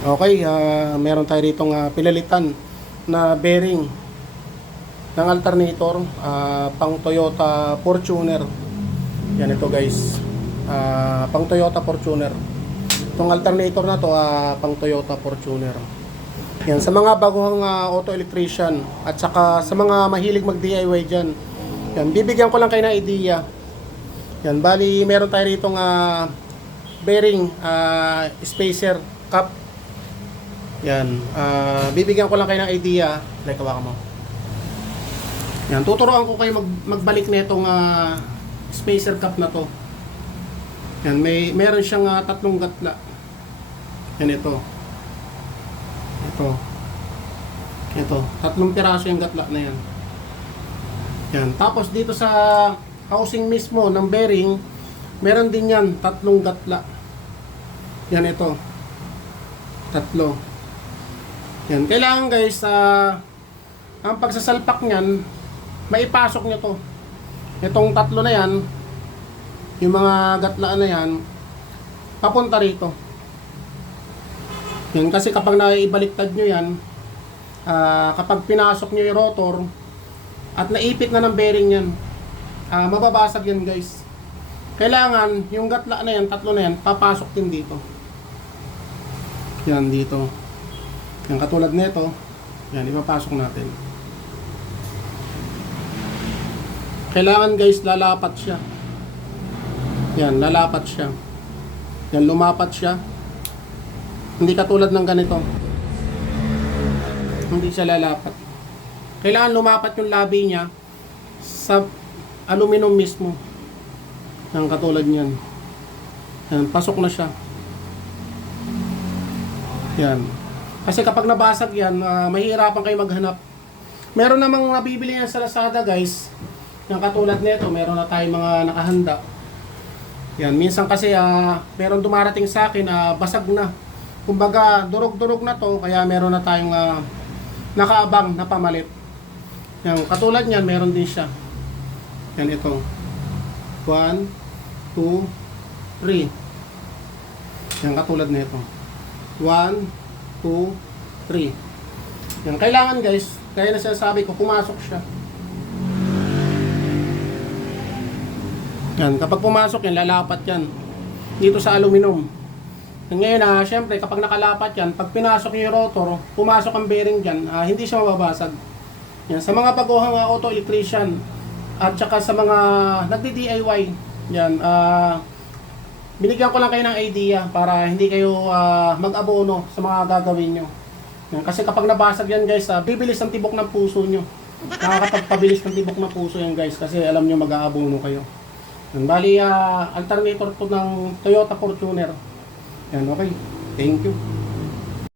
Okay, meron tayo ditong pilalitan na bearing ng alternator pang Toyota Fortuner. Yan ito guys. Pang Toyota Fortuner. Itong alternator na to pang Toyota Fortuner. Yan sa mga baguhang auto electrician at saka sa mga mahilig mag DIY diyan. Yan, bibigyan ko lang kayo ng idea. Yan, bali meron tayo ditong bearing spacer cap. Yan, bibigyan ko lang kayo ng idea. Like, hawakan mo. Yan, tuturuan ko kayo magbalik nitong spacer cup na to. Yan, meron siyang tatlong gatla. Yan ito. Ito, tatlong piraso yung gatla na yan. Yan, tapos dito sa housing mismo ng bearing, meron din yan, tatlong gatla. Yan ito. Tatlo. Yan, kailangan guys, ang pagsasalpak niyan, maipasok nyo to. Itong tatlo na yan, yung mga gatlaan na yan, papunta rito. Yan, kasi kapag naibaliktad nyo yan, kapag pinasok nyo yung rotor, at naipit na ng bearing yan, mababasag yan guys. Kailangan, yung gatla na yan, tatlo na yan, papasok din dito. Yan, dito. Yan, katulad nito, yan, ipapasok natin. Kailangan guys, lalapat siya. Yan, lalapat siya. Yan, lumapat siya. Hindi katulad ng ganito. Hindi siya lalapat. Kailangan lumapat yung labi niya sa aluminum mismo. Yan, katulad niyan. Yan, pasok na siya. Yan. Kasi kapag nabasag yan, mahihirapan kayo maghanap. Meron namang nabibili yan sa Lazada guys. Yung katulad nito, meron na tayong mga nakahanda. Yan, minsan kasi meron dumarating sa akin, basag na. Kumbaga, durog-durog na to, kaya meron na tayong nakaabang na pamalit. Yan, katulad niyan, meron din siya. Yan, ito. 1, 2, 3. Yan, katulad nito. 1, 2, 3. Yan, kailangan guys, kaya na sinasabi ko, pumasok siya. Yan, kapag pumasok yan, lalapat yan. Dito sa aluminum. Yan, ngayon, syempre, kapag nakalapat yan, pag pinasok yung rotor, pumasok ang bearing dyan, hindi siya mababasag. Yan, sa mga baguhang auto electrician, at saka sa mga nagdi-DIY, yan, binigyan ko lang kayo ng idea para hindi kayo mag-abono sa mga gagawin nyo. Yan, kasi kapag nabasag yan guys, bibilis ang tibok ng puso nyo. Nakakapagpabilis ng tibok ng puso yan guys kasi alam nyo mag-aabono kayo. Yan, bali, alternator po ng Toyota Fortuner. Yan, okay. Thank you.